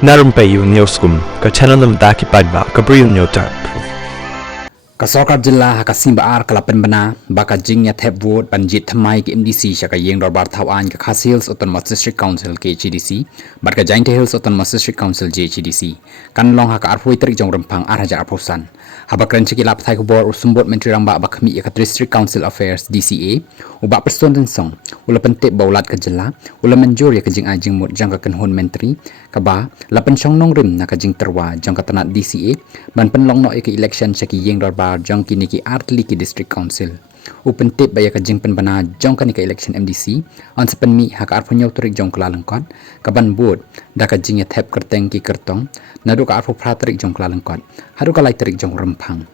Na Rympei U ka channel nabynta ki paidbah ka Bri U Hynñiewtrep. Kasokar jilla hakasim baar kalapen bana baka jingnya thep vote banjit thamai ki MDC shaka yeng dorbar thawan ka Khasi Hills Autonomous District Council ke HDC bat ka Jainte Hills Autonomous District Council JHDC kan long haka arpoi tarik jong Rymphang arhaja arposan habakran chiki lap thai kubor usumbot menteri ramba bakmi ka District Council Affairs DCA u Bah Prestone dan song ula pentep baulat ka jilla ula menjur ya ka jing ajing mut jang ka kenhun menteri ka ba lapen chong nong rim na ka jing terwa jang ka tanat DCA ban penlong no ka election chaki yeng dorbar jong kini ki artylli ki district council open tip baya ka jing pen bana jong kani ka election MDC on sepen mi haka arpo Hynñiewtrep jong klalengkot ka ban board da ka jing ya thep kyrteng ki kyrtong nadu ka arpo pratrik jong klalengkot hadu ka lai tarik jong Rymphang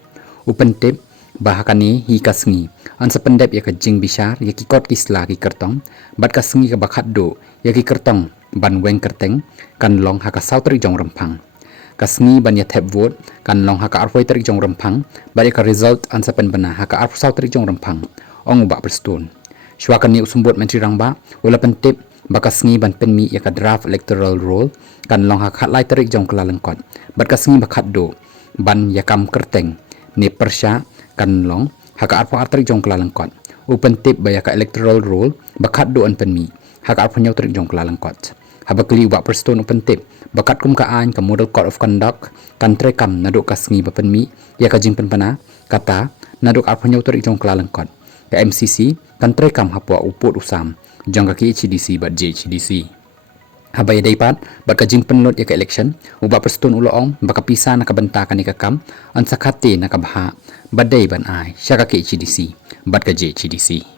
open tip bahakani hi kasngi on sepen dep ya ka jing bishar ya ki kot kisla ki kyrtong bat ka sngi ka bakhat do ya ki kyrtong ban weng kyrteng kan long haka sautrik jong Rymphang kasngi ban ya thep vote kan long haka arpoi tarik jong Rymphang bari ka result an sapen bana haka arpo sau tarik jong Rymphang ong Bah Prestone shwakan ni usumbot menteri rangba ula pentip bakasngi ban penmi ya ka draft electoral roll kan long haka lai tarik jong klalengkot bat kasngi bakhat do ban yakam kyrteng ni persya kan long haka arpo tarik jong klalengkot open tip baya ka electoral roll bakhat do an penmi haka arpo Hynñiewtrep jong klalengkot habakli Bah Prestone open tip bakat kum kaan ka model code of conduct kan trekam naduk kasngi bapen mi ya ka jing penpana kata naduk arpo Hynñiewtrep jong klalengkot ka MCC kan trekam hapwa uput usam jong ka HDC bat JHDC habaya daipat bat ka jing penlot ya ka election u Bah Prestone uloong baka pisa na kabanta kan ikakam an sakate na kabha badai ban ai syaka ka HDC bat ka JHDC